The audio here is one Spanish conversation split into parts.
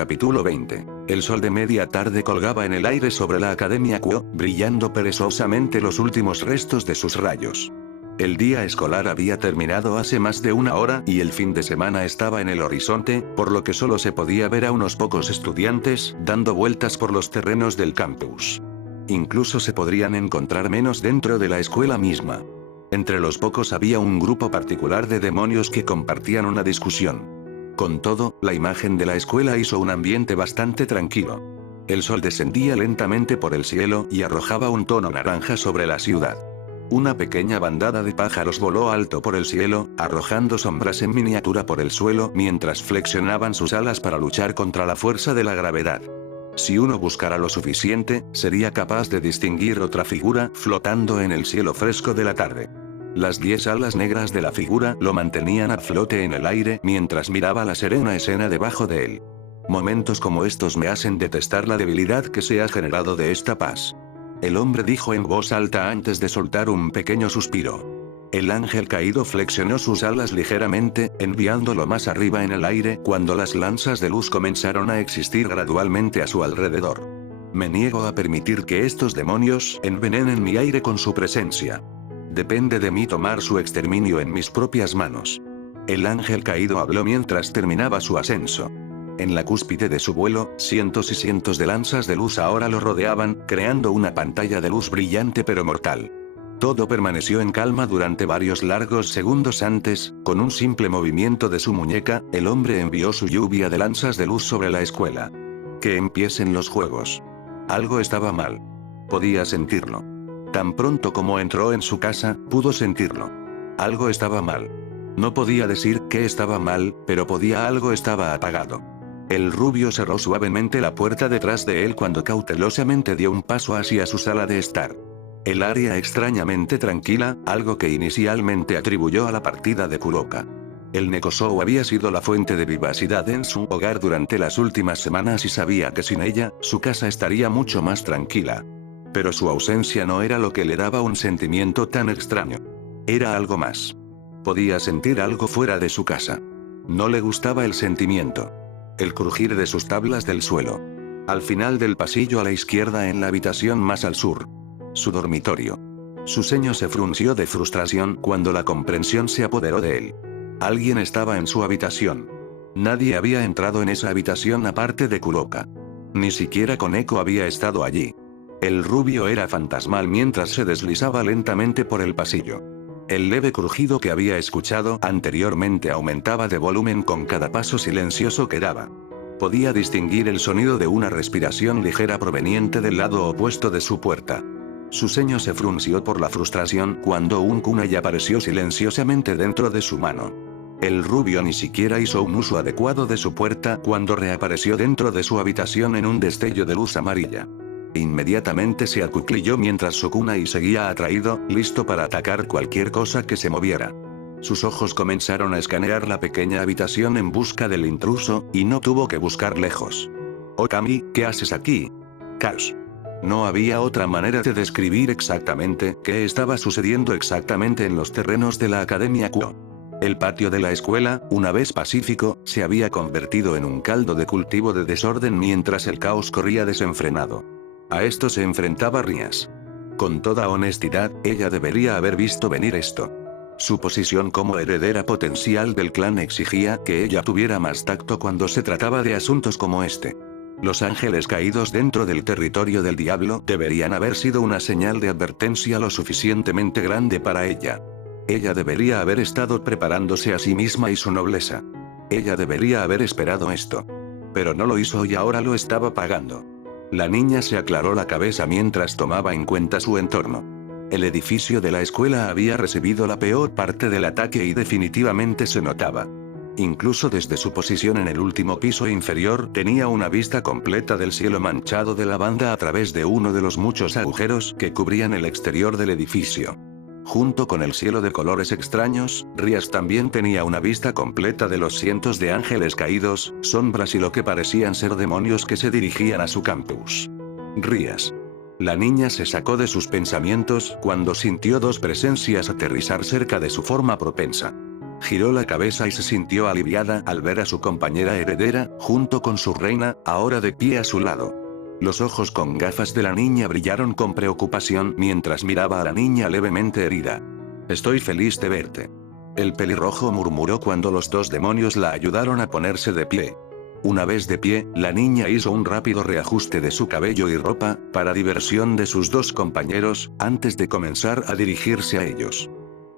Capítulo 20. El sol de media tarde colgaba en el aire sobre la Academia Kuo, brillando perezosamente los últimos restos de sus rayos. El día escolar había terminado hace más de una hora y el fin de semana estaba en el horizonte, por lo que solo se podía ver a unos pocos estudiantes dando vueltas por los terrenos del campus. Incluso se podrían encontrar menos dentro de la escuela misma. Entre los pocos había un grupo particular de demonios que compartían una discusión. Con todo, la imagen de la escuela hizo un ambiente bastante tranquilo. El sol descendía lentamente por el cielo y arrojaba un tono naranja sobre la ciudad. Una pequeña bandada de pájaros voló alto por el cielo, arrojando sombras en miniatura por el suelo mientras flexionaban sus alas para luchar contra la fuerza de la gravedad. Si uno buscara lo suficiente, sería capaz de distinguir otra figura flotando en el cielo fresco de la tarde. Las 10 alas negras de la figura lo mantenían a flote en el aire mientras miraba la serena escena debajo de él. Momentos como estos me hacen detestar la debilidad que se ha generado de esta paz. El hombre dijo en voz alta antes de soltar un pequeño suspiro. El ángel caído flexionó sus alas ligeramente, enviándolo más arriba en el aire cuando las lanzas de luz comenzaron a existir gradualmente a su alrededor. Me niego a permitir que estos demonios envenenen mi aire con su presencia. Depende de mí tomar su exterminio en mis propias manos. El ángel caído habló mientras terminaba su ascenso. En la cúspide de su vuelo, cientos y cientos de lanzas de luz ahora lo rodeaban, creando una pantalla de luz brillante pero mortal. Todo permaneció en calma durante varios largos segundos antes, con un simple movimiento de su muñeca, el hombre envió su lluvia de lanzas de luz sobre la escuela. Que empiecen los juegos. Algo estaba mal. Podía sentirlo. Tan pronto como entró en su casa, pudo sentirlo. Algo estaba mal. No podía decir que estaba mal, pero algo estaba apagado. El rubio cerró suavemente la puerta detrás de él cuando cautelosamente dio un paso hacia su sala de estar. El área extrañamente tranquila, algo que inicialmente atribuyó a la partida de Kuroka. El Nekosou había sido la fuente de vivacidad en su hogar durante las últimas semanas y sabía que sin ella, su casa estaría mucho más tranquila. Pero su ausencia no era lo que le daba un sentimiento tan extraño. Era algo más. Podía sentir algo fuera de su casa. No le gustaba el sentimiento. El crujir de sus tablas del suelo. Al final del pasillo a la izquierda en la habitación más al sur. Su dormitorio. Su ceño se frunció de frustración cuando la comprensión se apoderó de él. Alguien estaba en su habitación. Nadie había entrado en esa habitación aparte de Kuroka. Ni siquiera Koneko había estado allí. El rubio era fantasmal mientras se deslizaba lentamente por el pasillo. El leve crujido que había escuchado anteriormente aumentaba de volumen con cada paso silencioso que daba. Podía distinguir el sonido de una respiración ligera proveniente del lado opuesto de su puerta. Su ceño se frunció por la frustración cuando un kunai apareció silenciosamente dentro de su mano. El rubio ni siquiera hizo un uso adecuado de su puerta cuando reapareció dentro de su habitación en un destello de luz amarilla. Inmediatamente se acuclilló mientras su kunai seguía atraído, listo para atacar cualquier cosa que se moviera. Sus ojos comenzaron a escanear la pequeña habitación en busca del intruso, y no tuvo que buscar lejos. Okami, ¿qué haces aquí? Caos. No había otra manera de describir exactamente qué estaba sucediendo exactamente en los terrenos de la Academia Kuo. El patio de la escuela, una vez pacífico, se había convertido en un caldo de cultivo de desorden mientras el caos corría desenfrenado. A esto se enfrentaba Rias. Con toda honestidad, ella debería haber visto venir esto. Su posición como heredera potencial del clan exigía que ella tuviera más tacto cuando se trataba de asuntos como este. Los ángeles caídos dentro del territorio del diablo deberían haber sido una señal de advertencia lo suficientemente grande para ella. Ella debería haber estado preparándose a sí misma y su nobleza. Ella debería haber esperado esto. Pero no lo hizo y ahora lo estaba pagando. La niña se aclaró la cabeza mientras tomaba en cuenta su entorno. El edificio de la escuela había recibido la peor parte del ataque y definitivamente se notaba. Incluso desde su posición en el último piso inferior tenía una vista completa del cielo manchado de lavanda a través de uno de los muchos agujeros que cubrían el exterior del edificio. Junto con el cielo de colores extraños, Rias también tenía una vista completa de los cientos de ángeles caídos, sombras y lo que parecían ser demonios que se dirigían a su campus. Rias. La niña se sacó de sus pensamientos cuando sintió dos presencias aterrizar cerca de su forma propensa. giró la cabeza y se sintió aliviada al ver a su compañera heredera, junto con su reina, ahora de pie a su lado. Los ojos con gafas de la niña brillaron con preocupación mientras miraba a la niña levemente herida. «Estoy feliz de verte». El pelirrojo murmuró cuando los dos demonios la ayudaron a ponerse de pie. Una vez de pie, la niña hizo un rápido reajuste de su cabello y ropa, para diversión de sus dos compañeros, antes de comenzar a dirigirse a ellos.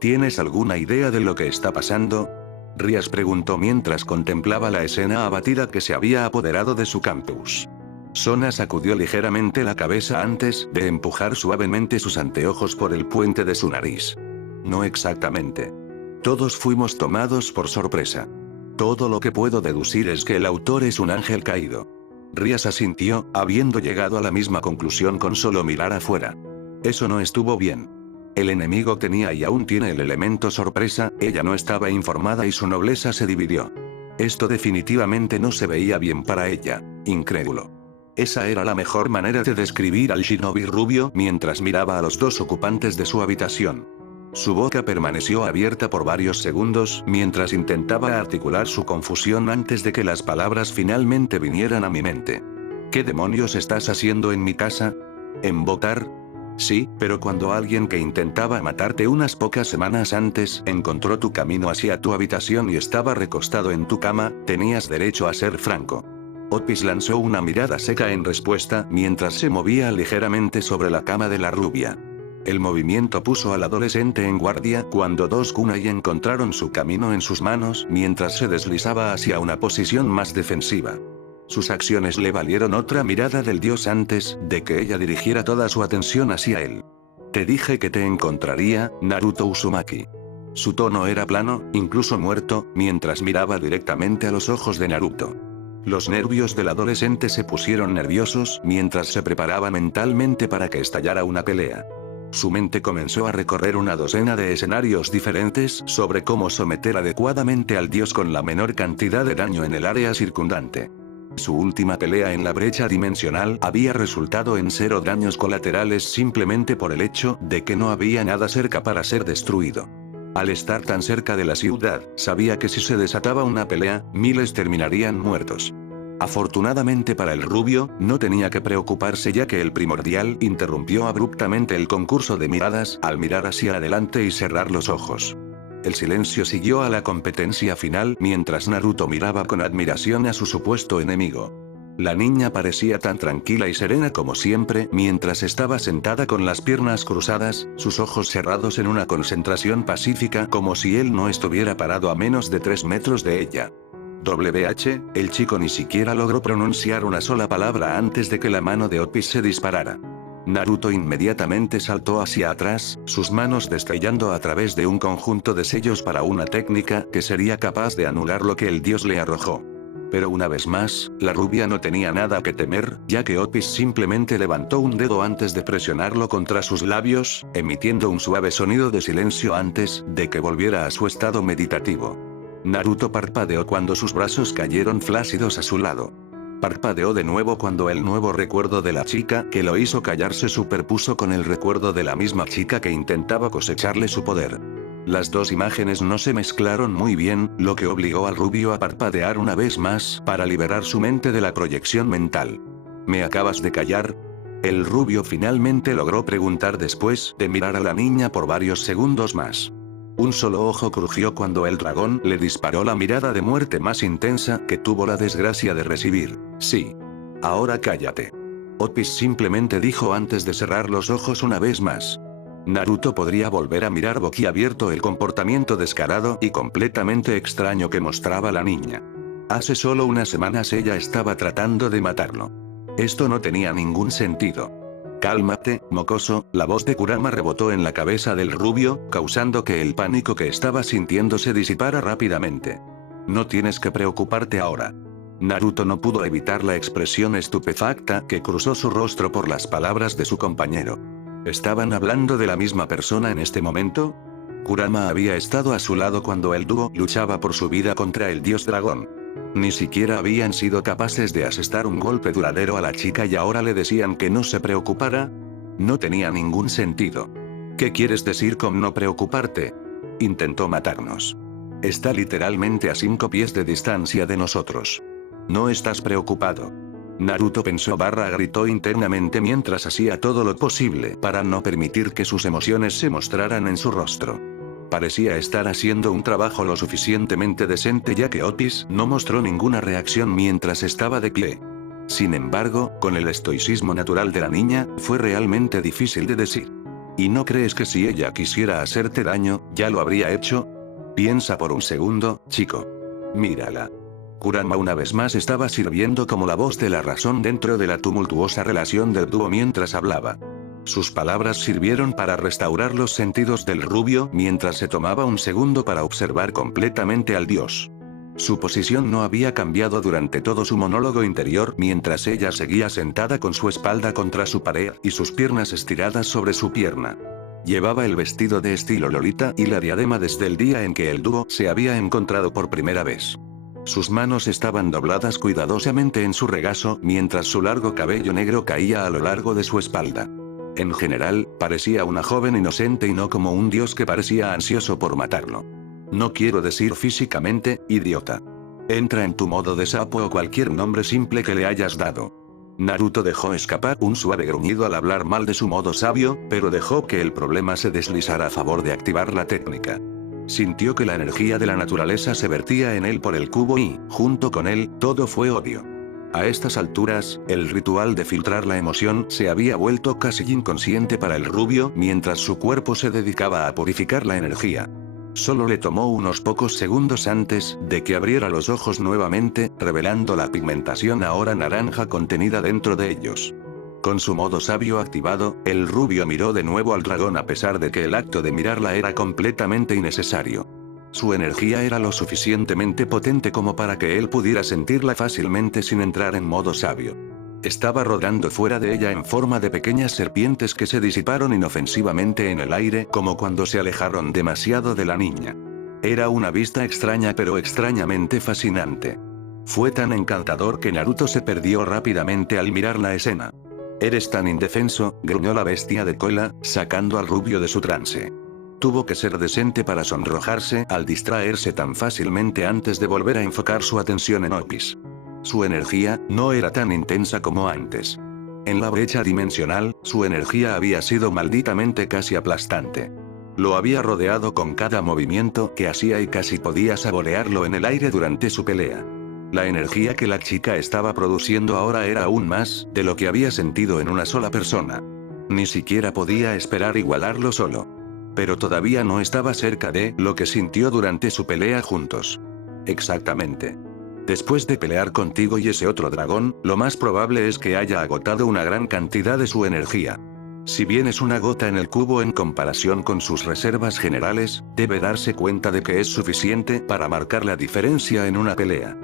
¿Tienes alguna idea de lo que está pasando?, Rías preguntó mientras contemplaba la escena abatida que se había apoderado de su campus. Sona sacudió ligeramente la cabeza antes de empujar suavemente sus anteojos por el puente de su nariz. No exactamente. Todos fuimos tomados por sorpresa. Todo lo que puedo deducir es que el autor es un ángel caído. Rías asintió, habiendo llegado a la misma conclusión con solo mirar afuera. Eso no estuvo bien. El enemigo tenía y aún tiene el elemento sorpresa, ella no estaba informada y su nobleza se dividió. Esto definitivamente no se veía bien para ella, incrédulo. Esa era la mejor manera de describir al shinobi rubio mientras miraba a los dos ocupantes de su habitación. Su boca permaneció abierta por varios segundos mientras intentaba articular su confusión antes de que las palabras finalmente vinieran a mi mente. ¿Qué demonios estás haciendo en mi casa? ¿Embotar? Sí, pero cuando alguien que intentaba matarte unas pocas semanas antes encontró tu camino hacia tu habitación y estaba recostado en tu cama, tenías derecho a ser franco. Otis lanzó una mirada seca en respuesta mientras se movía ligeramente sobre la cama de la rubia. El movimiento puso al adolescente en guardia cuando dos kunai encontraron su camino en sus manos mientras se deslizaba hacia una posición más defensiva. Sus acciones le valieron otra mirada del dios antes de que ella dirigiera toda su atención hacia él. Te dije que te encontraría, Naruto Uzumaki. Su tono era plano, incluso muerto, mientras miraba directamente a los ojos de Naruto. Los nervios del adolescente se pusieron nerviosos mientras se preparaba mentalmente para que estallara una pelea. Su mente comenzó a recorrer una docena de escenarios diferentes sobre cómo someter adecuadamente al dios con la menor cantidad de daño en el área circundante. Su última pelea en la brecha dimensional había resultado en 0 daños colaterales simplemente por el hecho de que no había nada cerca para ser destruido. Al estar tan cerca de la ciudad, sabía que si se desataba una pelea, miles terminarían muertos. Afortunadamente para el rubio, no tenía que preocuparse ya que el primordial interrumpió abruptamente el concurso de miradas al mirar hacia adelante y cerrar los ojos. El silencio siguió a la competencia final mientras Naruto miraba con admiración a su supuesto enemigo. La niña parecía tan tranquila y serena como siempre mientras estaba sentada con las piernas cruzadas, sus ojos cerrados en una concentración pacífica como si él no estuviera parado a menos de 3 metros de ella. El chico ni siquiera logró pronunciar una sola palabra antes de que la mano de Otis se disparara. Naruto inmediatamente saltó hacia atrás, sus manos destellando a través de un conjunto de sellos para una técnica que sería capaz de anular lo que el dios le arrojó. Pero una vez más, la rubia no tenía nada que temer, ya que Otis simplemente levantó un dedo antes de presionarlo contra sus labios, emitiendo un suave sonido de silencio antes de que volviera a su estado meditativo. Naruto parpadeó cuando sus brazos cayeron flácidos a su lado. Parpadeó de nuevo cuando el nuevo recuerdo de la chica que lo hizo callar se superpuso con el recuerdo de la misma chica que intentaba cosecharle su poder. Las dos imágenes no se mezclaron muy bien, lo que obligó al rubio a parpadear una vez más para liberar su mente de la proyección mental. ¿Me acabas de callar? El rubio finalmente logró preguntar después de mirar a la niña por varios segundos más. Un solo ojo crujió cuando el dragón le disparó la mirada de muerte más intensa que tuvo la desgracia de recibir. Sí. Ahora cállate. Otis simplemente dijo antes de cerrar los ojos una vez más. Naruto podría volver a mirar boquiabierto el comportamiento descarado y completamente extraño que mostraba la niña. Hace solo unas semanas ella estaba tratando de matarlo. Esto no tenía ningún sentido. Cálmate, mocoso, la voz de Kurama rebotó en la cabeza del rubio, causando que el pánico que estaba sintiendo se disipara rápidamente. No tienes que preocuparte ahora. Naruto no pudo evitar la expresión estupefacta que cruzó su rostro por las palabras de su compañero. ¿Estaban hablando de la misma persona en este momento? Kurama había estado a su lado cuando el dúo luchaba por su vida contra el dios dragón. Ni siquiera habían sido capaces de asestar un golpe duradero a la chica y ahora le decían que no se preocupara. No tenía ningún sentido. ¿Qué quieres decir con no preocuparte? Intentó matarnos. Está literalmente a 5 pies de distancia de nosotros. ¿No estás preocupado? Naruto pensó barra gritó internamente mientras hacía todo lo posible para no permitir que sus emociones se mostraran en su rostro. Parecía estar haciendo un trabajo lo suficientemente decente ya que Otis no mostró ninguna reacción mientras estaba de pie. Sin embargo, con el estoicismo natural de la niña, fue realmente difícil de decir. ¿Y no crees que si ella quisiera hacerte daño, ya lo habría hecho? Piensa por un segundo, chico. Mírala. Kurama una vez más estaba sirviendo como la voz de la razón dentro de la tumultuosa relación del dúo mientras hablaba. Sus palabras sirvieron para restaurar los sentidos del rubio mientras se tomaba un segundo para observar completamente al dios. Su posición no había cambiado durante todo su monólogo interior mientras ella seguía sentada con su espalda contra su pared y sus piernas estiradas sobre su pierna. Llevaba el vestido de estilo Lolita y la diadema desde el día en que el dúo se había encontrado por primera vez. Sus manos estaban dobladas cuidadosamente en su regazo mientras su largo cabello negro caía a lo largo de su espalda. En general, parecía una joven inocente y no como un dios que parecía ansioso por matarlo. No quiero decir físicamente, idiota. Entra en tu modo de sapo o cualquier nombre simple que le hayas dado. Naruto dejó escapar un suave gruñido al hablar mal de su modo sabio, pero dejó que el problema se deslizara a favor de activar la técnica. Sintió que la energía de la naturaleza se vertía en él por el cubo y, junto con él, todo fue odio. A estas alturas, el ritual de filtrar la emoción se había vuelto casi inconsciente para el rubio mientras su cuerpo se dedicaba a purificar la energía. Solo le tomó unos pocos segundos antes de que abriera los ojos nuevamente, revelando la pigmentación ahora naranja contenida dentro de ellos. Con su modo sabio activado, el rubio miró de nuevo al dragón a pesar de que el acto de mirarla era completamente innecesario. Su energía era lo suficientemente potente como para que él pudiera sentirla fácilmente sin entrar en modo sabio. Estaba rodando fuera de ella en forma de pequeñas serpientes que se disiparon inofensivamente en el aire como cuando se alejaron demasiado de la niña. Era una vista extraña pero extrañamente fascinante. Fue tan encantador que Naruto se perdió rápidamente al mirar la escena. «Eres tan indefenso», gruñó la bestia de cola, sacando al rubio de su trance. Tuvo que ser decente para sonrojarse al distraerse tan fácilmente antes de volver a enfocar su atención en Otis. Su energía no era tan intensa como antes. En la brecha dimensional, su energía había sido malditamente casi aplastante. Lo había rodeado con cada movimiento que hacía y casi podía saborearlo en el aire durante su pelea. La energía que la chica estaba produciendo ahora era aún más de lo que había sentido en una sola persona. Ni siquiera podía esperar igualarlo solo. Pero todavía no estaba cerca de lo que sintió durante su pelea juntos. Exactamente. Después de pelear contigo y ese otro dragón, lo más probable es que haya agotado una gran cantidad de su energía. Si bien es una gota en el cubo en comparación con sus reservas generales, debe darse cuenta de que es suficiente para marcar la diferencia en una pelea.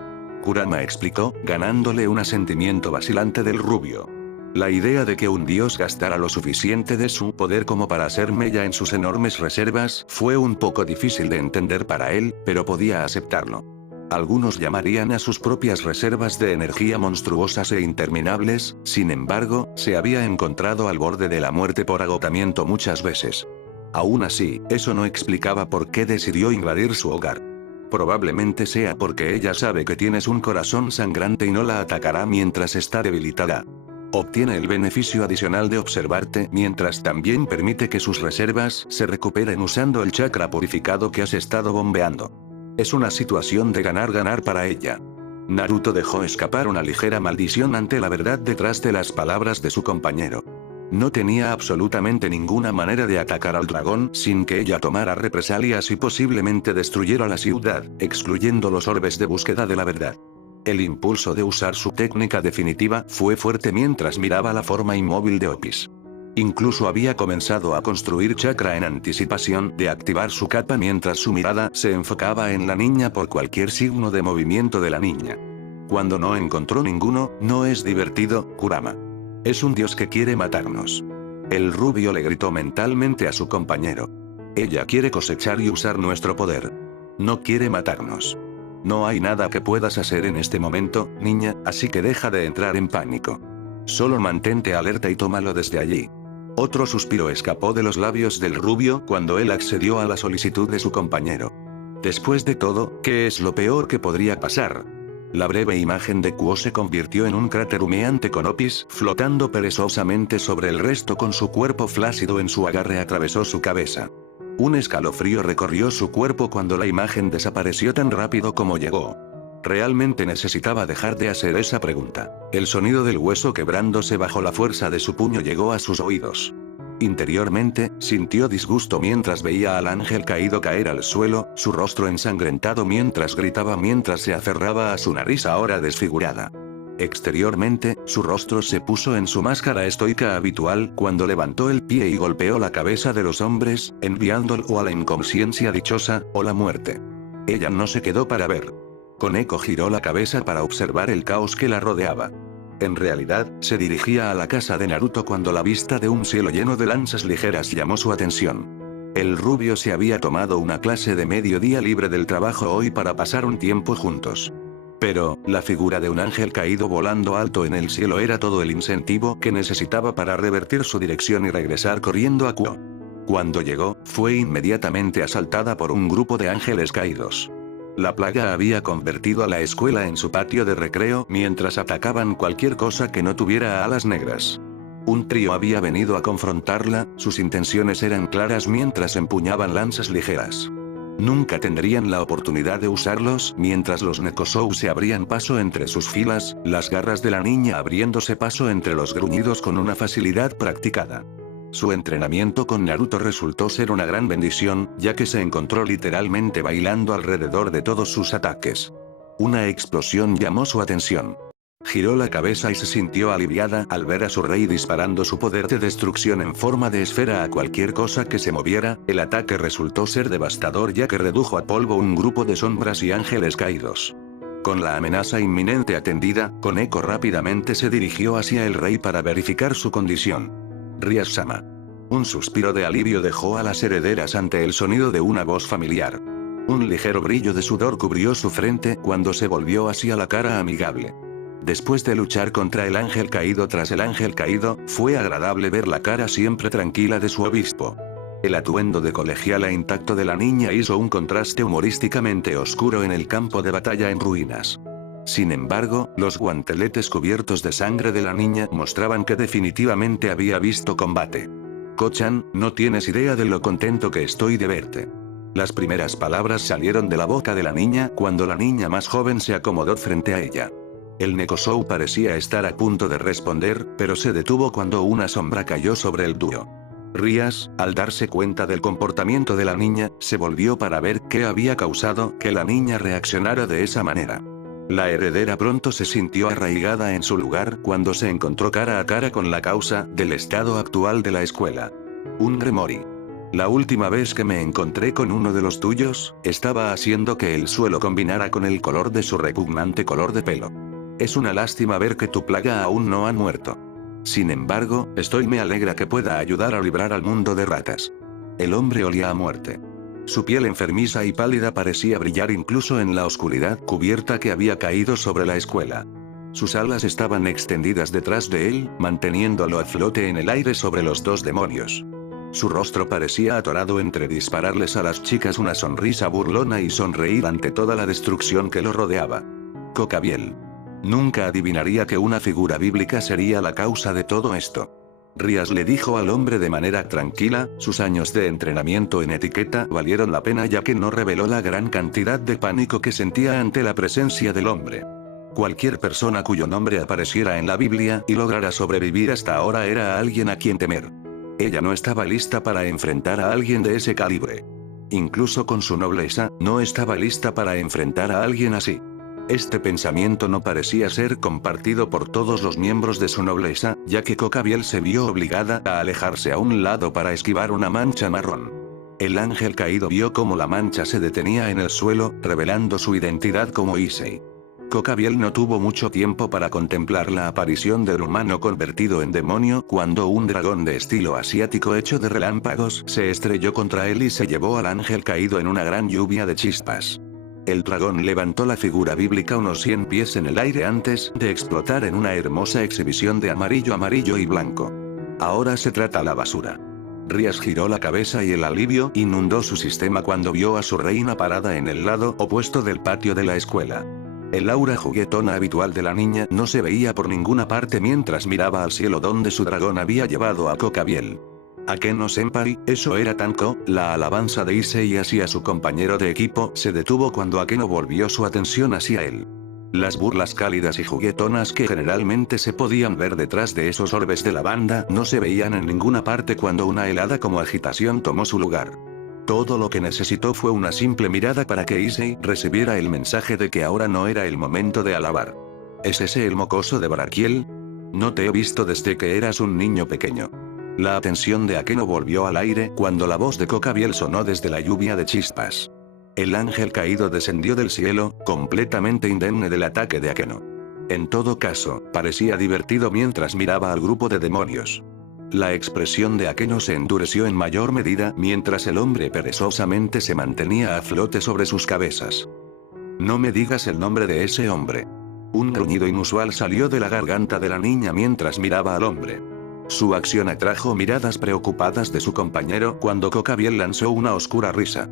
Kurama explicó, ganándole un asentimiento vacilante del rubio. La idea de que un dios gastara lo suficiente de su poder como para hacer mella en sus enormes reservas fue un poco difícil de entender para él, pero podía aceptarlo. Algunos llamarían a sus propias reservas de energía monstruosas e interminables, sin embargo, se había encontrado al borde de la muerte por agotamiento muchas veces. Aún así, eso no explicaba por qué decidió invadir su hogar. Probablemente sea porque ella sabe que tienes un corazón sangrante y no la atacará mientras está debilitada. Obtiene el beneficio adicional de observarte mientras también permite que sus reservas se recuperen usando el chakra purificado que has estado bombeando. Es una situación de ganar-ganar para ella. Naruto dejó escapar una ligera maldición ante la verdad detrás de las palabras de su compañero. No tenía absolutamente ninguna manera de atacar al dragón sin que ella tomara represalias y posiblemente destruyera la ciudad, excluyendo los orbes de búsqueda de la verdad. El impulso de usar su técnica definitiva fue fuerte mientras miraba la forma inmóvil de Otis. Incluso había comenzado a construir chakra en anticipación de activar su capa mientras su mirada se enfocaba en la niña por cualquier signo de movimiento de la niña. Cuando no encontró ninguno, no es divertido, Kurama. Es un dios que quiere matarnos. El rubio le gritó mentalmente a su compañero. Ella quiere cosechar y usar nuestro poder. No quiere matarnos. No hay nada que puedas hacer en este momento, niña, así que deja de entrar en pánico. Solo mantente alerta y tómalo desde allí. Otro suspiro escapó de los labios del rubio cuando él accedió a la solicitud de su compañero. Después de todo, ¿qué es lo peor que podría pasar? La breve imagen de Kuo se convirtió en un cráter humeante con Opis flotando perezosamente sobre el resto con su cuerpo flácido en su agarre atravesó su cabeza. Un escalofrío recorrió su cuerpo cuando la imagen desapareció tan rápido como llegó. Realmente necesitaba dejar de hacer esa pregunta. El sonido del hueso quebrándose bajo la fuerza de su puño llegó a sus oídos. Interiormente, sintió disgusto mientras veía al ángel caído caer al suelo, su rostro ensangrentado mientras gritaba mientras se aferraba a su nariz ahora desfigurada. Exteriormente, su rostro se puso en su máscara estoica habitual cuando levantó el pie y golpeó la cabeza de los hombres, enviándolo a la inconsciencia dichosa, o la muerte. Ella no se quedó para ver. Koneko giró la cabeza para observar el caos que la rodeaba. En realidad, se dirigía a la casa de Naruto cuando la vista de un cielo lleno de lanzas ligeras llamó su atención. El rubio se había tomado una clase de mediodía libre del trabajo hoy para pasar un tiempo juntos. Pero, la figura de un ángel caído volando alto en el cielo era todo el incentivo que necesitaba para revertir su dirección y regresar corriendo a Kuo. Cuando llegó, fue inmediatamente asaltada por un grupo de ángeles caídos. La plaga había convertido a la escuela en su patio de recreo mientras atacaban cualquier cosa que no tuviera alas negras. Un trío había venido a confrontarla, sus intenciones eran claras mientras empuñaban lanzas ligeras. Nunca tendrían la oportunidad de usarlos mientras los Nekosou se abrían paso entre sus filas, las garras de la niña abriéndose paso entre los gruñidos con una facilidad practicada. Su entrenamiento con Naruto resultó ser una gran bendición, ya que se encontró literalmente bailando alrededor de todos sus ataques. Una explosión llamó su atención. Giró la cabeza y se sintió aliviada al ver a su rey disparando su poder de destrucción en forma de esfera a cualquier cosa que se moviera. El ataque resultó ser devastador ya que redujo a polvo un grupo de sombras y ángeles caídos. Con la amenaza inminente atendida, Koneko rápidamente se dirigió hacia el rey para verificar su condición. Rias-sama. Un suspiro de alivio dejó a las herederas ante el sonido de una voz familiar. Un ligero brillo de sudor cubrió su frente cuando se volvió hacia la cara amigable. Después de luchar contra el ángel caído tras el ángel caído, fue agradable ver la cara siempre tranquila de su obispo. El atuendo de colegiala intacto de la niña hizo un contraste humorísticamente oscuro en el campo de batalla en ruinas. Sin embargo, los guanteletes cubiertos de sangre de la niña mostraban que definitivamente había visto combate. Ko-chan, no tienes idea de lo contento que estoy de verte. Las primeras palabras salieron de la boca de la niña cuando la niña más joven se acomodó frente a ella. El Nekosou parecía estar a punto de responder, pero se detuvo cuando una sombra cayó sobre el dúo. Rias, al darse cuenta del comportamiento de la niña, se volvió para ver qué había causado que la niña reaccionara de esa manera. La heredera pronto se sintió arraigada en su lugar cuando se encontró cara a cara con la causa del estado actual de la escuela. Un Gremori. La última vez que me encontré con uno de los tuyos, estaba haciendo que el suelo combinara con el color de su repugnante color de pelo. Es una lástima ver que tu plaga aún no ha muerto. Sin embargo, me alegra que pueda ayudar a librar al mundo de ratas. El hombre olía a muerte. Su piel enfermiza y pálida parecía brillar incluso en la oscuridad cubierta que había caído sobre la escuela. Sus alas estaban extendidas detrás de él, manteniéndolo a flote en el aire sobre los dos demonios. Su rostro parecía atorado entre dispararles a las chicas una sonrisa burlona y sonreír ante toda la destrucción que lo rodeaba. Cocabiel. Nunca adivinaría que una figura bíblica sería la causa de todo esto. Rias le dijo al hombre de manera tranquila, sus años de entrenamiento en etiqueta valieron la pena ya que no reveló la gran cantidad de pánico que sentía ante la presencia del hombre. Cualquier persona cuyo nombre apareciera en la Biblia y lograra sobrevivir hasta ahora era alguien a quien temer. Ella no estaba lista para enfrentar a alguien de ese calibre. Incluso con su nobleza, no estaba lista para enfrentar a alguien así. Este pensamiento no parecía ser compartido por todos los miembros de su nobleza, ya que Cocabiel se vio obligada a alejarse a un lado para esquivar una mancha marrón. El ángel caído vio cómo la mancha se detenía en el suelo, revelando su identidad como Issei. Cocabiel no tuvo mucho tiempo para contemplar la aparición del humano convertido en demonio cuando un dragón de estilo asiático hecho de relámpagos se estrelló contra él y se llevó al ángel caído en una gran lluvia de chispas. El dragón levantó la figura bíblica unos 100 pies en el aire antes de explotar en una hermosa exhibición de amarillo y blanco. Ahora se trata la basura. Rías giró la cabeza y el alivio inundó su sistema cuando vio a su reina parada en el lado opuesto del patio de la escuela. El aura juguetona habitual de la niña no se veía por ninguna parte mientras miraba al cielo donde su dragón había llevado a Kokabiel. Akeno-senpai, eso era Tanko, la alabanza de Issei hacia su compañero de equipo se detuvo cuando Akeno volvió su atención hacia él. Las burlas cálidas y juguetonas que generalmente se podían ver detrás de esos orbes de lavanda no se veían en ninguna parte cuando una helada como agitación tomó su lugar. Todo lo que necesitó fue una simple mirada para que Issei recibiera el mensaje de que ahora no era el momento de alabar. ¿Es ese el mocoso de Barakiel? No te he visto desde que eras un niño pequeño. La atención de Akeno volvió al aire cuando la voz de Kokabiel sonó desde la lluvia de chispas. El ángel caído descendió del cielo, completamente indemne del ataque de Akeno. En todo caso, parecía divertido mientras miraba al grupo de demonios. La expresión de Akeno se endureció en mayor medida mientras el hombre perezosamente se mantenía a flote sobre sus cabezas. No me digas el nombre de ese hombre. Un gruñido inusual salió de la garganta de la niña mientras miraba al hombre. Su acción atrajo miradas preocupadas de su compañero cuando Kokabiel lanzó una oscura risa.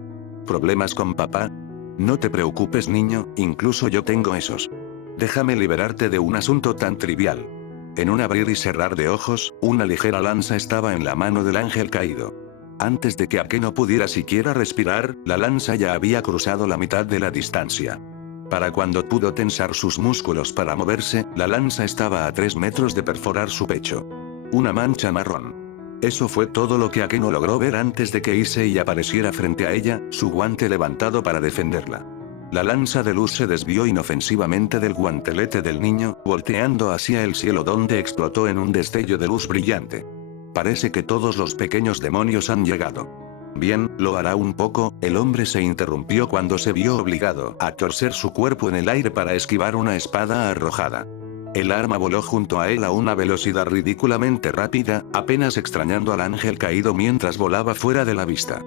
¿Problemas con papá? No te preocupes, niño, incluso yo tengo esos. Déjame liberarte de un asunto tan trivial. En un abrir y cerrar de ojos, una ligera lanza estaba en la mano del ángel caído. Antes de que Akeno pudiera siquiera respirar, la lanza ya había cruzado la mitad de la distancia. Para cuando pudo tensar sus músculos para moverse, la lanza estaba a 3 metros de perforar su pecho. Una mancha marrón. Eso fue todo lo que Akeno logró ver antes de que Issei apareciera frente a ella, su guante levantado para defenderla. La lanza de luz se desvió inofensivamente del guantelete del niño, volteando hacia el cielo donde explotó en un destello de luz brillante. Parece que todos los pequeños demonios han llegado. Bien, lo hará un poco, el hombre se interrumpió cuando se vio obligado a torcer su cuerpo en el aire para esquivar una espada arrojada. El arma voló junto a él a una velocidad ridículamente rápida, apenas extrañando al ángel caído mientras volaba fuera de la vista.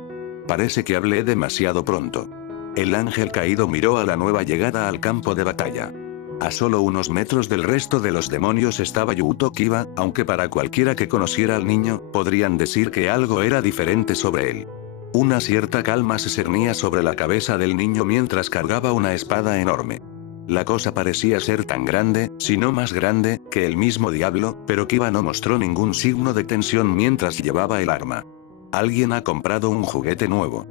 Parece que hablé demasiado pronto. El ángel caído miró a la nueva llegada al campo de batalla. A solo unos metros del resto de los demonios estaba Yuuto Kiba, aunque para cualquiera que conociera al niño, podrían decir que algo era diferente sobre él. Una cierta calma se cernía sobre la cabeza del niño mientras cargaba una espada enorme. La cosa parecía ser tan grande, si no más grande, que el mismo diablo, pero Kiba no mostró ningún signo de tensión mientras llevaba el arma. Alguien ha comprado un juguete nuevo.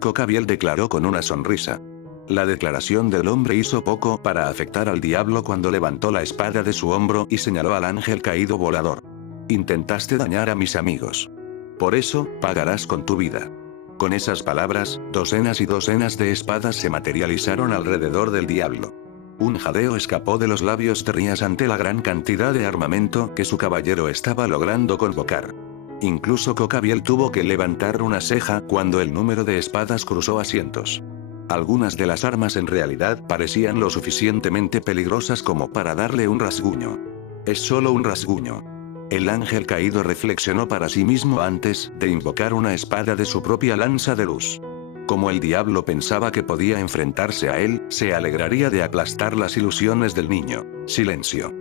Kokabiel declaró con una sonrisa. La declaración del hombre hizo poco para afectar al diablo cuando levantó la espada de su hombro y señaló al ángel caído volador. Intentaste dañar a mis amigos. Por eso, pagarás con tu vida. Con esas palabras, docenas y docenas de espadas se materializaron alrededor del diablo. Un jadeo escapó de los labios de Rías ante la gran cantidad de armamento que su caballero estaba logrando convocar. Incluso Kokabiel tuvo que levantar una ceja cuando el número de espadas cruzó a cientos. Algunas de las armas en realidad parecían lo suficientemente peligrosas como para darle un rasguño. Es solo un rasguño. El ángel caído reflexionó para sí mismo antes de invocar una espada de su propia lanza de luz. Como el diablo pensaba que podía enfrentarse a él, se alegraría de aplastar las ilusiones del niño. Silencio.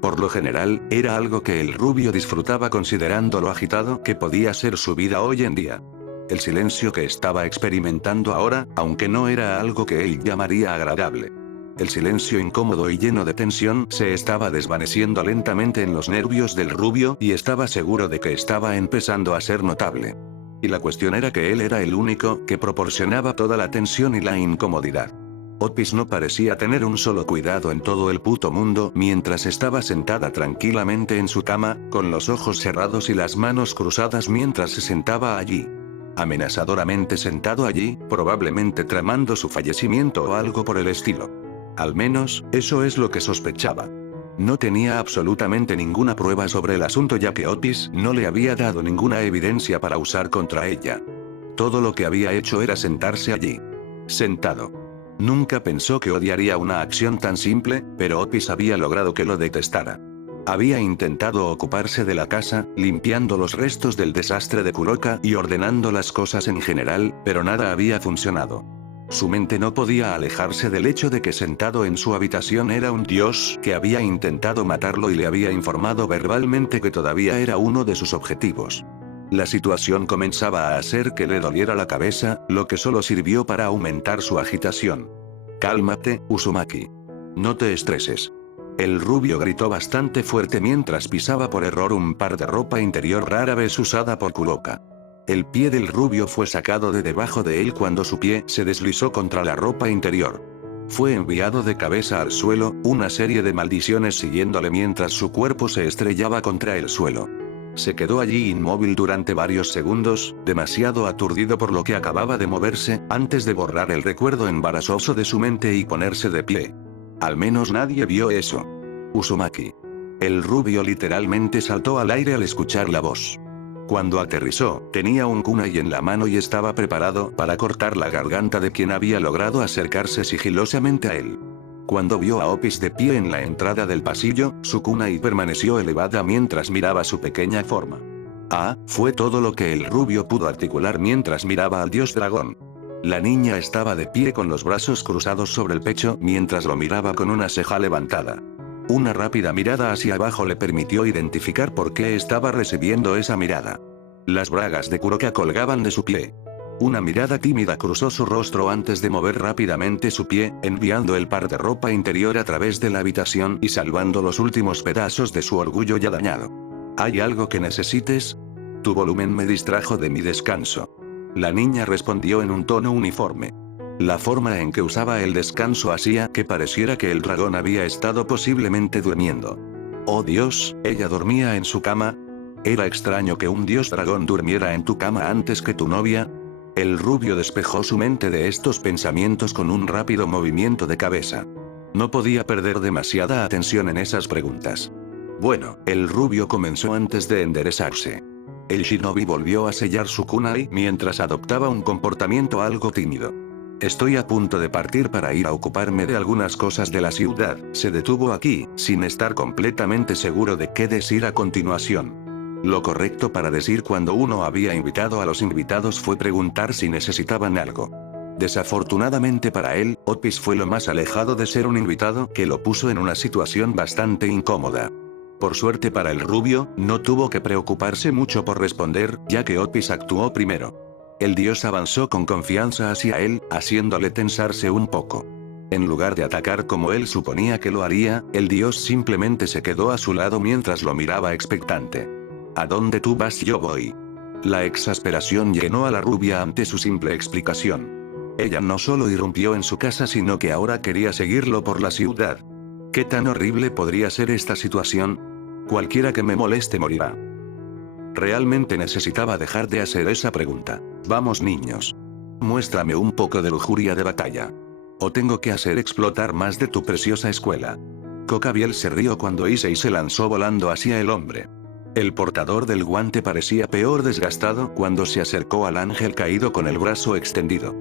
Por lo general, era algo que el rubio disfrutaba considerando lo agitado que podía ser su vida hoy en día. El silencio que estaba experimentando ahora, aunque no era algo que él llamaría agradable. El silencio incómodo y lleno de tensión se estaba desvaneciendo lentamente en los nervios del rubio y estaba seguro de que estaba empezando a ser notable. Y la cuestión era que él era el único que proporcionaba toda la tensión y la incomodidad. Otis no parecía tener un solo cuidado en todo el puto mundo mientras estaba sentada tranquilamente en su cama, con los ojos cerrados y las manos cruzadas mientras se sentaba allí. Amenazadoramente sentado allí, probablemente tramando su fallecimiento o algo por el estilo. Al menos, eso es lo que sospechaba. No tenía absolutamente ninguna prueba sobre el asunto ya que Otis no le había dado ninguna evidencia para usar contra ella. Todo lo que había hecho era sentarse allí. Sentado. Nunca pensó que odiaría una acción tan simple, pero Otis había logrado que lo detestara. Había intentado ocuparse de la casa, limpiando los restos del desastre de Kuroka y ordenando las cosas en general, pero nada había funcionado. Su mente no podía alejarse del hecho de que sentado en su habitación era un dios que había intentado matarlo y le había informado verbalmente que todavía era uno de sus objetivos. La situación comenzaba a hacer que le doliera la cabeza, lo que solo sirvió para aumentar su agitación. Cálmate, Uzumaki. No te estreses. El rubio gritó bastante fuerte mientras pisaba por error un par de ropa interior rara vez usada por Kuroka. El pie del rubio fue sacado de debajo de él cuando su pie se deslizó contra la ropa interior. Fue enviado de cabeza al suelo, una serie de maldiciones siguiéndole mientras su cuerpo se estrellaba contra el suelo. Se quedó allí inmóvil durante varios segundos, demasiado aturdido por lo que acababa de moverse, antes de borrar el recuerdo embarazoso de su mente y ponerse de pie. Al menos nadie vio eso. Uzumaki. El rubio literalmente saltó al aire al escuchar la voz. Cuando aterrizó, tenía un kunai en la mano y estaba preparado para cortar la garganta de quien había logrado acercarse sigilosamente a él. Cuando vio a Opis de pie en la entrada del pasillo, su kunai permaneció elevada mientras miraba su pequeña forma. Ah, fue todo lo que el rubio pudo articular mientras miraba al dios dragón. La niña estaba de pie con los brazos cruzados sobre el pecho mientras lo miraba con una ceja levantada. Una rápida mirada hacia abajo le permitió identificar por qué estaba recibiendo esa mirada. Las bragas de Kuroka colgaban de su pie. Una mirada tímida cruzó su rostro antes de mover rápidamente su pie, enviando el par de ropa interior a través de la habitación y salvando los últimos pedazos de su orgullo ya dañado. ¿Hay algo que necesites? Tu volumen me distrajo de mi descanso. La niña respondió en un tono uniforme. La forma en que usaba el descanso hacía que pareciera que el dragón había estado posiblemente durmiendo. Oh Dios, ella dormía en su cama. ¿Era extraño que un dios dragón durmiera en tu cama antes que tu novia? El rubio despejó su mente de estos pensamientos con un rápido movimiento de cabeza. No podía perder demasiada atención en esas preguntas. Bueno, el rubio comenzó antes de enderezarse. El shinobi volvió a sellar su kunai mientras adoptaba un comportamiento algo tímido. Estoy a punto de partir para ir a ocuparme de algunas cosas de la ciudad. Se detuvo aquí, sin estar completamente seguro de qué decir a continuación. Lo correcto para decir cuando uno había invitado a los invitados fue preguntar si necesitaban algo. Desafortunadamente para él, Opis fue lo más alejado de ser un invitado que lo puso en una situación bastante incómoda. Por suerte para el rubio, no tuvo que preocuparse mucho por responder, ya que Opis actuó primero. El dios avanzó con confianza hacia él, haciéndole tensarse un poco. En lugar de atacar como él suponía que lo haría, el dios simplemente se quedó a su lado mientras lo miraba expectante. ¿A dónde tú vas? Yo voy. La exasperación llenó a la rubia ante su simple explicación. Ella no solo irrumpió en su casa sino que ahora quería seguirlo por la ciudad. ¿Qué tan horrible podría ser esta situación? Cualquiera que me moleste morirá. Realmente necesitaba dejar de hacer esa pregunta. Vamos niños. Muéstrame un poco de lujuria de batalla. O tengo que hacer explotar más de tu preciosa escuela. Kokabiel se rió cuando Issei se lanzó volando hacia el hombre. El portador del guante parecía peor desgastado cuando se acercó al ángel caído con el brazo extendido.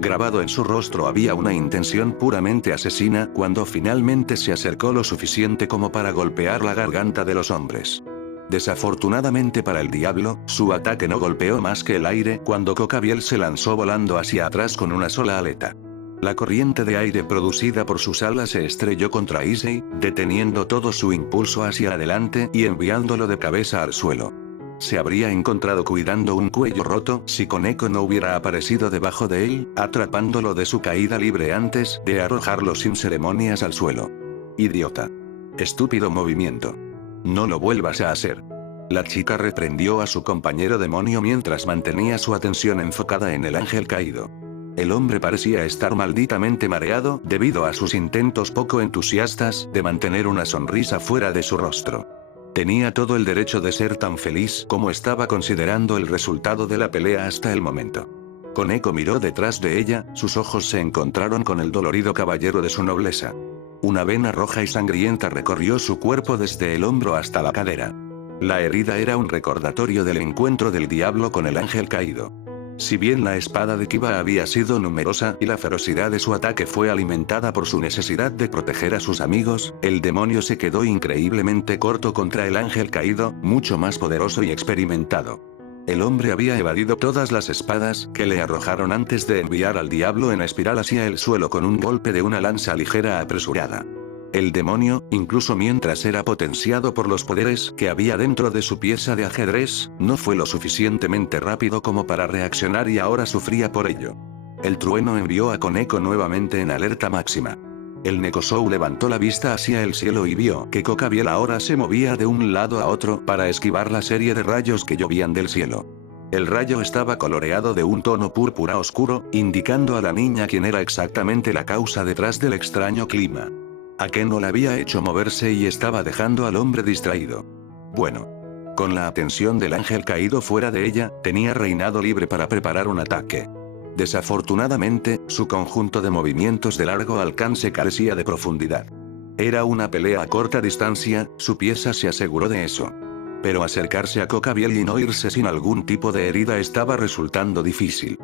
Grabado en su rostro había una intención puramente asesina cuando finalmente se acercó lo suficiente como para golpear la garganta de los hombres. Desafortunadamente para el diablo, su ataque no golpeó más que el aire cuando Kokabiel se lanzó volando hacia atrás con una sola aleta. La corriente de aire producida por sus alas se estrelló contra Issei, deteniendo todo su impulso hacia adelante y enviándolo de cabeza al suelo. Se habría encontrado cuidando un cuello roto si Koneko no hubiera aparecido debajo de él, atrapándolo de su caída libre antes de arrojarlo sin ceremonias al suelo. Idiota. Estúpido movimiento. No lo vuelvas a hacer. La chica reprendió a su compañero demonio mientras mantenía su atención enfocada en el ángel caído. El hombre parecía estar malditamente mareado debido a sus intentos poco entusiastas de mantener una sonrisa fuera de su rostro. Tenía todo el derecho de ser tan feliz como estaba considerando el resultado de la pelea hasta el momento. Koneko miró detrás de ella, sus ojos se encontraron con el dolorido caballero de su nobleza. Una vena roja y sangrienta recorrió su cuerpo desde el hombro hasta la cadera. La herida era un recordatorio del encuentro del diablo con el ángel caído. Si bien la espada de Kiba había sido numerosa y la ferocidad de su ataque fue alimentada por su necesidad de proteger a sus amigos, el demonio se quedó increíblemente corto contra el ángel caído, mucho más poderoso y experimentado. El hombre había evadido todas las espadas que le arrojaron antes de enviar al diablo en espiral hacia el suelo con un golpe de una lanza ligera apresurada. El demonio, incluso mientras era potenciado por los poderes que había dentro de su pieza de ajedrez, no fue lo suficientemente rápido como para reaccionar y ahora sufría por ello. El trueno envió a Koneko nuevamente en alerta máxima. El Nekosou levantó la vista hacia el cielo y vio que Kokabiel ahora se movía de un lado a otro para esquivar la serie de rayos que llovían del cielo. El rayo estaba coloreado de un tono púrpura oscuro, indicando a la niña quién era exactamente la causa detrás del extraño clima. Akeno la había hecho moverse y estaba dejando al hombre distraído. Bueno. Con la atención del ángel caído fuera de ella, tenía reinado libre para preparar un ataque. Desafortunadamente, su conjunto de movimientos de largo alcance carecía de profundidad. Era una pelea a corta distancia, su pieza se aseguró de eso. Pero acercarse a Kokabiel y no irse sin algún tipo de herida estaba resultando difícil.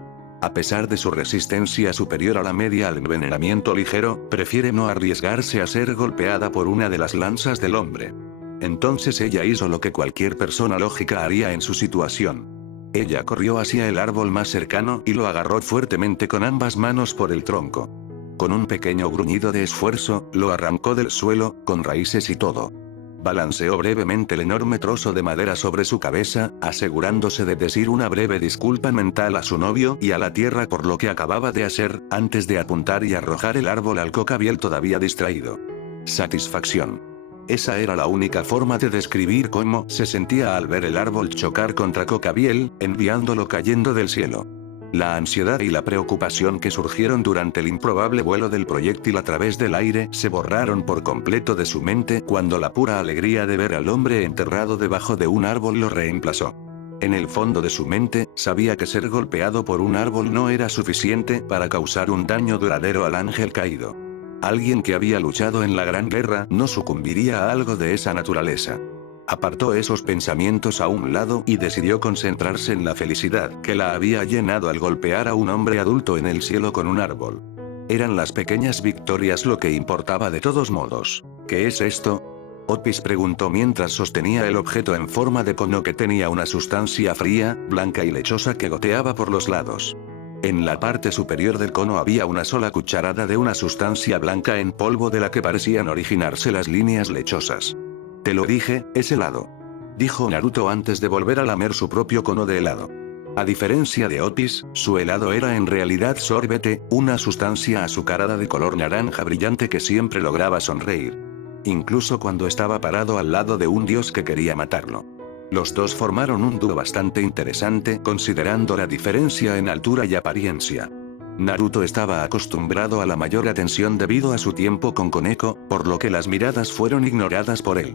A pesar de su resistencia superior a la media al envenenamiento ligero, prefiere no arriesgarse a ser golpeada por una de las lanzas del hombre. Entonces ella hizo lo que cualquier persona lógica haría en su situación. Ella corrió hacia el árbol más cercano y lo agarró fuertemente con ambas manos por el tronco. Con un pequeño gruñido de esfuerzo, lo arrancó del suelo, con raíces y todo. Balanceó brevemente el enorme trozo de madera sobre su cabeza, asegurándose de decir una breve disculpa mental a su novio y a la tierra por lo que acababa de hacer, antes de apuntar y arrojar el árbol al Kokabiel todavía distraído. Satisfacción. Esa era la única forma de describir cómo se sentía al ver el árbol chocar contra Kokabiel, enviándolo cayendo del cielo. La ansiedad y la preocupación que surgieron durante el improbable vuelo del proyectil a través del aire se borraron por completo de su mente cuando la pura alegría de ver al hombre enterrado debajo de un árbol lo reemplazó. En el fondo de su mente, sabía que ser golpeado por un árbol no era suficiente para causar un daño duradero al ángel caído. Alguien que había luchado en la Gran Guerra no sucumbiría a algo de esa naturaleza. Apartó esos pensamientos a un lado y decidió concentrarse en la felicidad que la había llenado al golpear a un hombre adulto en el cielo con un árbol. Eran las pequeñas victorias lo que importaba de todos modos. ¿Qué es esto? Otis preguntó mientras sostenía el objeto en forma de cono que tenía una sustancia fría, blanca y lechosa que goteaba por los lados. En la parte superior del cono había una sola cucharada de una sustancia blanca en polvo de la que parecían originarse las líneas lechosas. Te lo dije, es helado. Dijo Naruto antes de volver a lamer su propio cono de helado. A diferencia de Otis, su helado era en realidad sorbete, una sustancia azucarada de color naranja brillante que siempre lograba sonreír. Incluso cuando estaba parado al lado de un dios que quería matarlo. Los dos formaron un dúo bastante interesante considerando la diferencia en altura y apariencia. Naruto estaba acostumbrado a la mayor atención debido a su tiempo con Koneko, por lo que las miradas fueron ignoradas por él.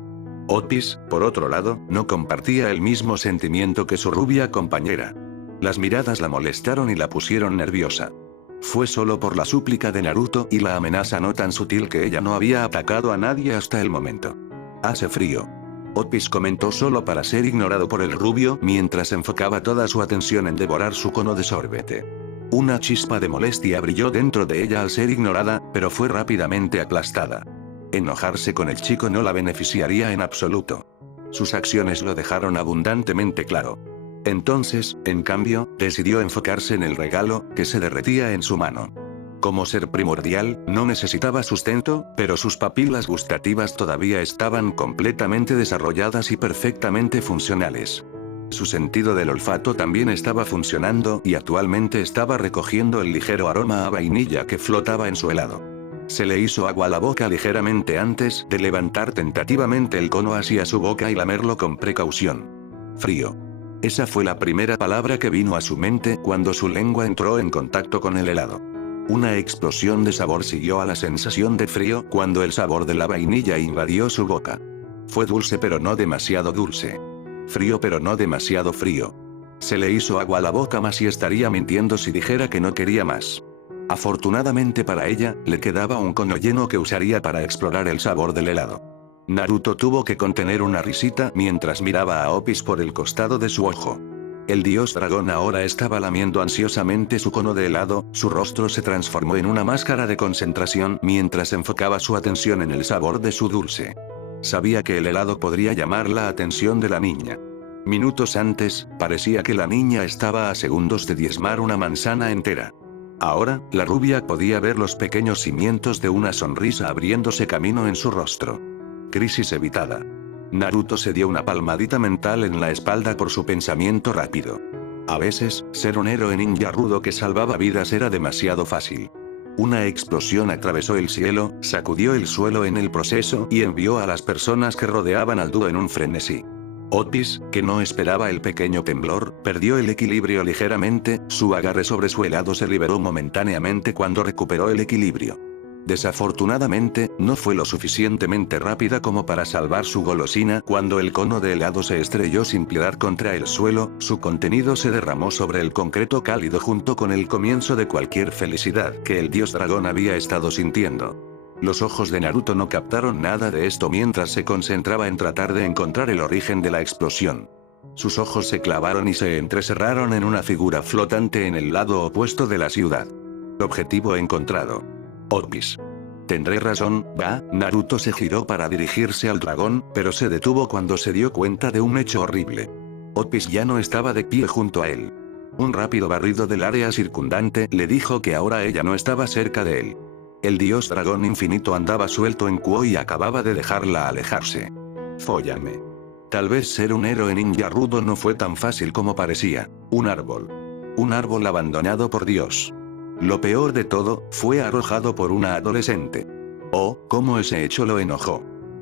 Otis, por otro lado, no compartía el mismo sentimiento que su rubia compañera. Las miradas la molestaron y la pusieron nerviosa. Fue solo por la súplica de Naruto y la amenaza no tan sutil que ella no había atacado a nadie hasta el momento. Hace frío. Otis comentó solo para ser ignorado por el rubio mientras enfocaba toda su atención en devorar su cono de sorbete. Una chispa de molestia brilló dentro de ella al ser ignorada, pero fue rápidamente aplastada. Enojarse con el chico no la beneficiaría en absoluto. Sus acciones lo dejaron abundantemente claro. Entonces, en cambio, decidió enfocarse en el regalo, que se derretía en su mano. Como ser primordial, no necesitaba sustento, pero sus papilas gustativas todavía estaban completamente desarrolladas y perfectamente funcionales. Su sentido del olfato también estaba funcionando y actualmente estaba recogiendo el ligero aroma a vainilla que flotaba en su helado. Se le hizo agua a la boca ligeramente antes de levantar tentativamente el cono hacia su boca y lamerlo con precaución. Frío. Esa fue la primera palabra que vino a su mente cuando su lengua entró en contacto con el helado. Una explosión de sabor siguió a la sensación de frío cuando el sabor de la vainilla invadió su boca. Fue dulce pero no demasiado dulce. Frío pero no demasiado frío. Se le hizo agua a la boca más y estaría mintiendo si dijera que no quería más. Afortunadamente para ella, le quedaba un cono lleno que usaría para explorar el sabor del helado. Naruto tuvo que contener una risita mientras miraba a Otis por el costado de su ojo. El dios dragón ahora estaba lamiendo ansiosamente su cono de helado, su rostro se transformó en una máscara de concentración mientras enfocaba su atención en el sabor de su dulce. Sabía que el helado podría llamar la atención de la niña. Minutos antes, parecía que la niña estaba a segundos de diezmar una manzana entera. Ahora, la rubia podía ver los pequeños cimientos de una sonrisa abriéndose camino en su rostro. Crisis evitada. Naruto se dio una palmadita mental en la espalda por su pensamiento rápido. A veces, ser un héroe ninja rudo que salvaba vidas era demasiado fácil. Una explosión atravesó el cielo, sacudió el suelo en el proceso y envió a las personas que rodeaban al dúo en un frenesí. Otis, que no esperaba el pequeño temblor, perdió el equilibrio ligeramente, su agarre sobre su helado se liberó momentáneamente cuando recuperó el equilibrio. Desafortunadamente, no fue lo suficientemente rápida como para salvar su golosina. Cuando el cono de helado se estrelló sin piedad contra el suelo, su contenido se derramó sobre el concreto cálido junto con el comienzo de cualquier felicidad que el dios dragón había estado sintiendo. Los ojos de Naruto no captaron nada de esto mientras se concentraba en tratar de encontrar el origen de la explosión. Sus ojos se clavaron y se entrecerraron en una figura flotante en el lado opuesto de la ciudad. Objetivo encontrado. Otis. Tendré razón, va. Naruto se giró para dirigirse al dragón, pero se detuvo cuando se dio cuenta de un hecho horrible. Otis ya no estaba de pie junto a él. Un rápido barrido del área circundante le dijo que ahora ella no estaba cerca de él. El dios dragón infinito andaba suelto en Kuo y acababa de dejarla alejarse. Fóllame. Tal vez ser un héroe ninja rudo no fue tan fácil como parecía. Un árbol. Un árbol abandonado por Dios. Lo peor de todo, fue arrojado por una adolescente. Oh, cómo ese hecho lo enojó.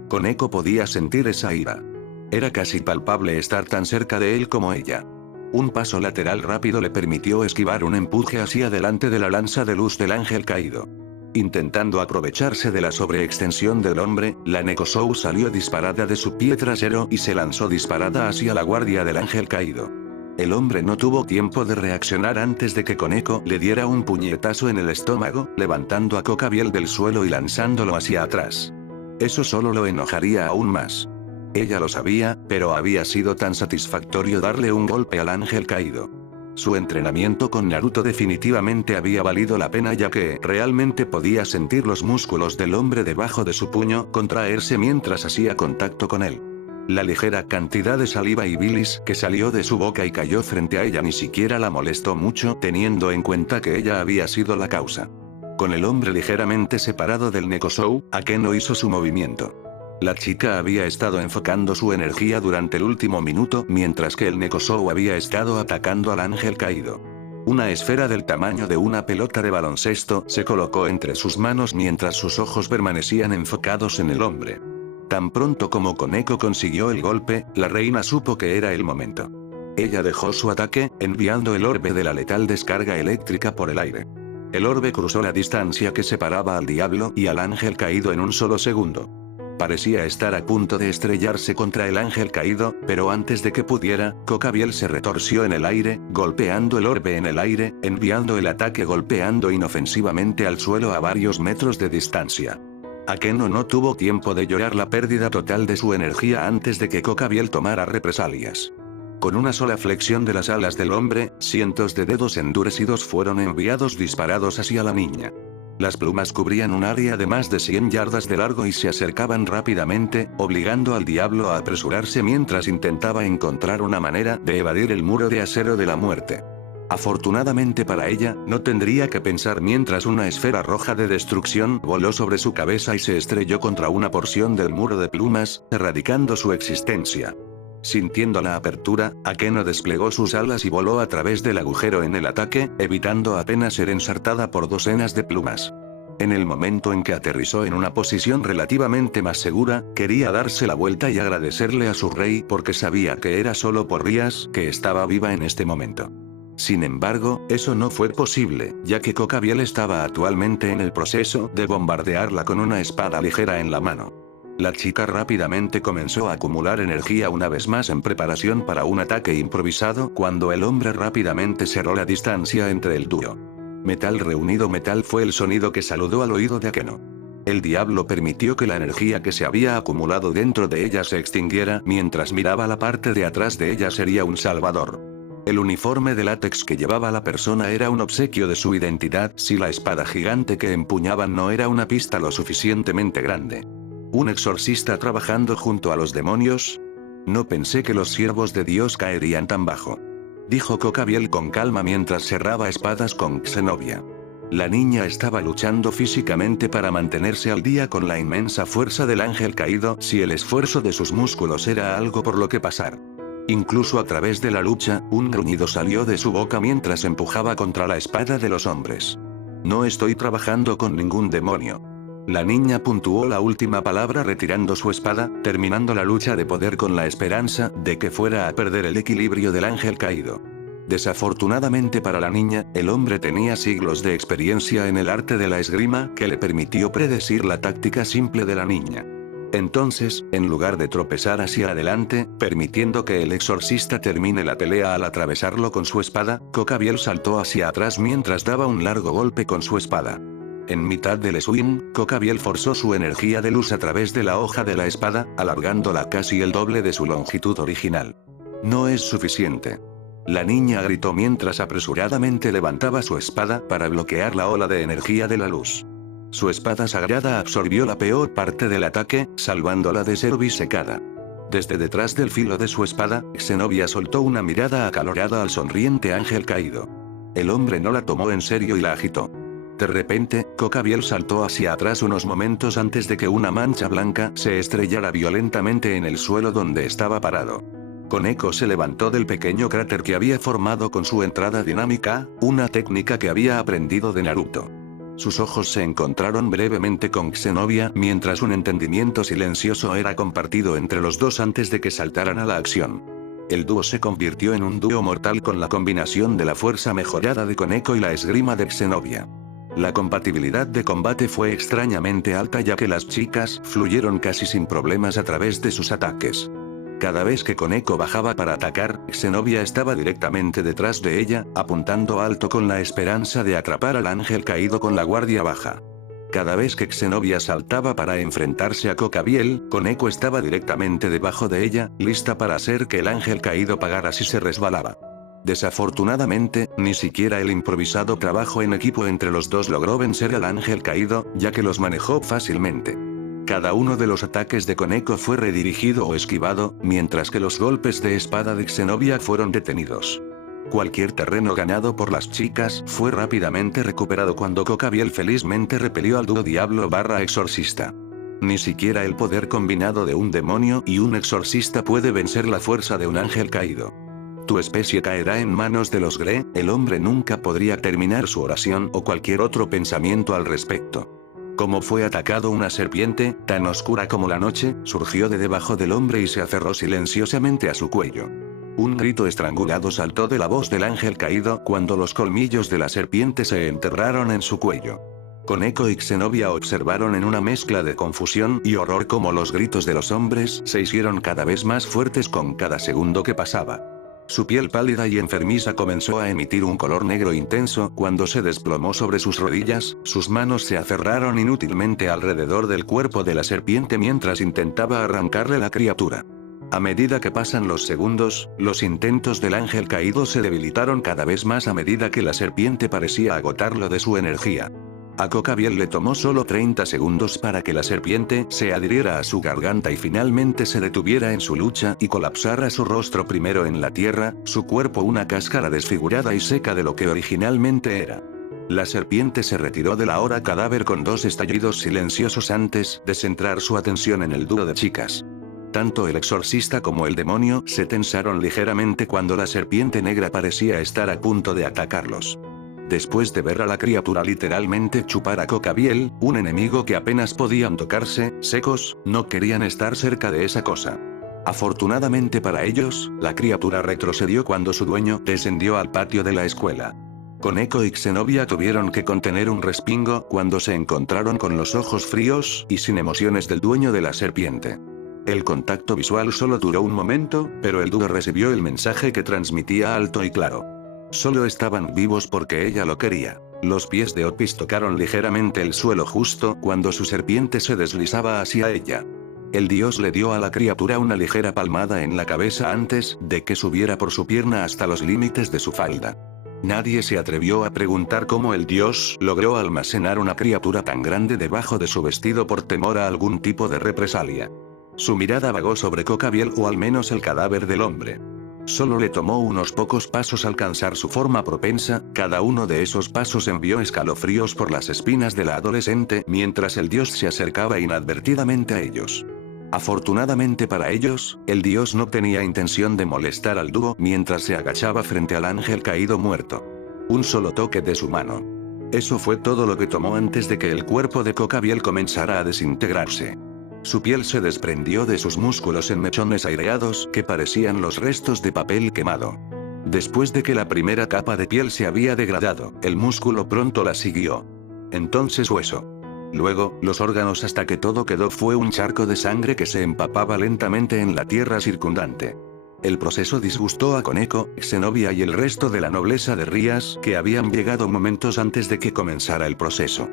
Koneko podía sentir esa ira. Era casi palpable estar tan cerca de él como ella. Un paso lateral rápido le permitió esquivar un empuje hacia adelante de la lanza de luz del ángel caído. Intentando aprovecharse de la sobreextensión del hombre, la Nekoshou salió disparada de su pie trasero y se lanzó disparada hacia la guardia del ángel caído. El hombre no tuvo tiempo de reaccionar antes de que Koneko le diera un puñetazo en el estómago, levantando a Kokabiel del suelo y lanzándolo hacia atrás. Eso solo lo enojaría aún más. Ella lo sabía, pero había sido tan satisfactorio darle un golpe al ángel caído. Su entrenamiento con Naruto definitivamente había valido la pena ya que realmente podía sentir los músculos del hombre debajo de su puño contraerse mientras hacía contacto con él. La ligera cantidad de saliva y bilis que salió de su boca y cayó frente a ella ni siquiera la molestó mucho teniendo en cuenta que ella había sido la causa. Con el hombre ligeramente separado del Nekoshou, Akeno hizo su movimiento. La chica había estado enfocando su energía durante el último minuto mientras que el Nekoshou había estado atacando al ángel caído. Una esfera del tamaño de una pelota de baloncesto se colocó entre sus manos mientras sus ojos permanecían enfocados en el hombre. Tan pronto como Koneko consiguió el golpe, la reina supo que era el momento. Ella dejó su ataque, enviando el orbe de la letal descarga eléctrica por el aire. El orbe cruzó la distancia que separaba al diablo y al ángel caído en un solo segundo. Parecía estar a punto de estrellarse contra el ángel caído, pero antes de que pudiera, Kokabiel se retorció en el aire, golpeando el orbe en el aire, enviando el ataque golpeando inofensivamente al suelo a varios metros de distancia. Akeno no tuvo tiempo de llorar la pérdida total de su energía antes de que Kokabiel tomara represalias. Con una sola flexión de las alas del hombre, cientos de dedos endurecidos fueron enviados disparados hacia la niña. Las plumas cubrían un área de más de 100 yardas de largo y se acercaban rápidamente, obligando al diablo a apresurarse mientras intentaba encontrar una manera de evadir el muro de acero de la muerte. Afortunadamente para ella, no tendría que pensar mientras una esfera roja de destrucción voló sobre su cabeza y se estrelló contra una porción del muro de plumas, erradicando su existencia. Sintiendo la apertura, Akeno desplegó sus alas y voló a través del agujero en el ataque, evitando apenas ser ensartada por docenas de plumas. En el momento en que aterrizó en una posición relativamente más segura, quería darse la vuelta y agradecerle a su rey porque sabía que era solo por días que estaba viva en este momento. Sin embargo, eso no fue posible, ya que Kokabiel estaba actualmente en el proceso de bombardearla con una espada ligera en la mano. La chica rápidamente comenzó a acumular energía una vez más en preparación para un ataque improvisado cuando el hombre rápidamente cerró la distancia entre el dúo. Metal reunido metal fue el sonido que saludó al oído de Akeno. El diablo permitió que la energía que se había acumulado dentro de ella se extinguiera mientras miraba la parte de atrás de ella sería un salvador. El uniforme de látex que llevaba la persona era un obsequio de su identidad si la espada gigante que empuñaban no era una pista lo suficientemente grande. ¿Un exorcista trabajando junto a los demonios? No pensé que los siervos de Dios caerían tan bajo. Dijo Kokabiel con calma mientras cerraba espadas con Xenobia. La niña estaba luchando físicamente para mantenerse al día con la inmensa fuerza del ángel caído si el esfuerzo de sus músculos era algo por lo que pasar. Incluso a través de la lucha, un gruñido salió de su boca mientras empujaba contra la espada de los hombres. No estoy trabajando con ningún demonio. La niña puntuó la última palabra retirando su espada, terminando la lucha de poder con la esperanza de que fuera a perder el equilibrio del ángel caído. Desafortunadamente para la niña, el hombre tenía siglos de experiencia en el arte de la esgrima que le permitió predecir la táctica simple de la niña. Entonces, en lugar de tropezar hacia adelante, permitiendo que el exorcista termine la pelea al atravesarlo con su espada, Cocabiel saltó hacia atrás mientras daba un largo golpe con su espada. En mitad del swing, Cocabiel forzó su energía de luz a través de la hoja de la espada, alargándola casi el doble de su longitud original. No es suficiente. La niña gritó mientras apresuradamente levantaba su espada para bloquear la ola de energía de la luz. Su espada sagrada absorbió la peor parte del ataque, salvándola de ser obcecada. Desde detrás del filo de su espada, Zenobia soltó una mirada acalorada al sonriente ángel caído. El hombre no la tomó en serio y la agitó. De repente, Cocabiel saltó hacia atrás unos momentos antes de que una mancha blanca se estrellara violentamente en el suelo donde estaba parado. Koneko se levantó del pequeño cráter que había formado con su entrada dinámica, una técnica que había aprendido de Naruto. Sus ojos se encontraron brevemente con Zenobia mientras un entendimiento silencioso era compartido entre los dos antes de que saltaran a la acción. El dúo se convirtió en un dúo mortal con la combinación de la fuerza mejorada de Koneko y la esgrima de Zenobia. La compatibilidad de combate fue extrañamente alta ya que las chicas fluyeron casi sin problemas a través de sus ataques. Cada vez que Koneko bajaba para atacar, Zenobia estaba directamente detrás de ella, apuntando alto con la esperanza de atrapar al ángel caído con la guardia baja. Cada vez que Zenobia saltaba para enfrentarse a Cocabiel, Koneko estaba directamente debajo de ella, lista para hacer que el ángel caído pagara si se resbalaba. Desafortunadamente, ni siquiera el improvisado trabajo en equipo entre los dos logró vencer al ángel caído, ya que los manejó fácilmente. Cada uno de los ataques de Koneko fue redirigido o esquivado, mientras que los golpes de espada de Zenobia fueron detenidos. Cualquier terreno ganado por las chicas fue rápidamente recuperado cuando Cocabiel felizmente repelió al dúo Diablo/Exorcista. Ni siquiera el poder combinado de un demonio y un exorcista puede vencer la fuerza de un ángel caído. Tu especie caerá en manos de los Gre, el hombre nunca podría terminar su oración o cualquier otro pensamiento al respecto. Como fue atacado una serpiente, tan oscura como la noche, surgió de debajo del hombre y se aferró silenciosamente a su cuello. Un grito estrangulado saltó de la voz del ángel caído cuando los colmillos de la serpiente se enterraron en su cuello. Koneko y Zenobia observaron en una mezcla de confusión y horror cómo los gritos de los hombres se hicieron cada vez más fuertes con cada segundo que pasaba. Su piel pálida y enfermiza comenzó a emitir un color negro intenso cuando se desplomó sobre sus rodillas, sus manos se aferraron inútilmente alrededor del cuerpo de la serpiente mientras intentaba arrancarle la criatura. A medida que pasan los segundos, los intentos del ángel caído se debilitaron cada vez más a medida que la serpiente parecía agotarlo de su energía. A Cocabiel le tomó solo 30 segundos para que la serpiente se adhiriera a su garganta y finalmente se detuviera en su lucha y colapsara su rostro primero en la tierra, su cuerpo una cáscara desfigurada y seca de lo que originalmente era. La serpiente se retiró de la ahora cadáver con 2 estallidos silenciosos antes de centrar su atención en el dúo de chicas. Tanto el exorcista como el demonio se tensaron ligeramente cuando la serpiente negra parecía estar a punto de atacarlos. Después de ver a la criatura literalmente chupar a Cocabiel, un enemigo que apenas podían tocarse, secos, no querían estar cerca de esa cosa. Afortunadamente para ellos, la criatura retrocedió cuando su dueño descendió al patio de la escuela. Koneko y Zenobia tuvieron que contener un respingo cuando se encontraron con los ojos fríos y sin emociones del dueño de la serpiente. El contacto visual solo duró un momento, pero el dúo recibió el mensaje que transmitía alto y claro. Solo estaban vivos porque ella lo quería. Los pies de Otis tocaron ligeramente el suelo justo cuando su serpiente se deslizaba hacia ella. El dios le dio a la criatura una ligera palmada en la cabeza antes de que subiera por su pierna hasta los límites de su falda. Nadie se atrevió a preguntar cómo el dios logró almacenar una criatura tan grande debajo de su vestido por temor a algún tipo de represalia. Su mirada vagó sobre Cocabiel o al menos el cadáver del hombre. Solo le tomó unos pocos pasos alcanzar su forma propensa, cada uno de esos pasos envió escalofríos por las espinas de la adolescente mientras el dios se acercaba inadvertidamente a ellos. Afortunadamente para ellos, el dios no tenía intención de molestar al dúo mientras se agachaba frente al ángel caído muerto. Un solo toque de su mano. Eso fue todo lo que tomó antes de que el cuerpo de Cocabiel comenzara a desintegrarse. Su piel se desprendió de sus músculos en mechones aireados que parecían los restos de papel quemado. Después de que la primera capa de piel se había degradado, el músculo pronto la siguió. Entonces hueso. Luego, los órganos hasta que todo quedó fue un charco de sangre que se empapaba lentamente en la tierra circundante. El proceso disgustó a Koneko, Zenobia y el resto de la nobleza de Rías que habían llegado momentos antes de que comenzara el proceso.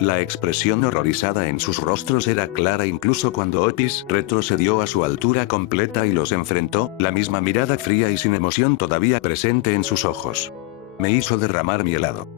La expresión horrorizada en sus rostros era clara incluso cuando Otis retrocedió a su altura completa y los enfrentó, la misma mirada fría y sin emoción todavía presente en sus ojos. Me hizo derramar mi helado.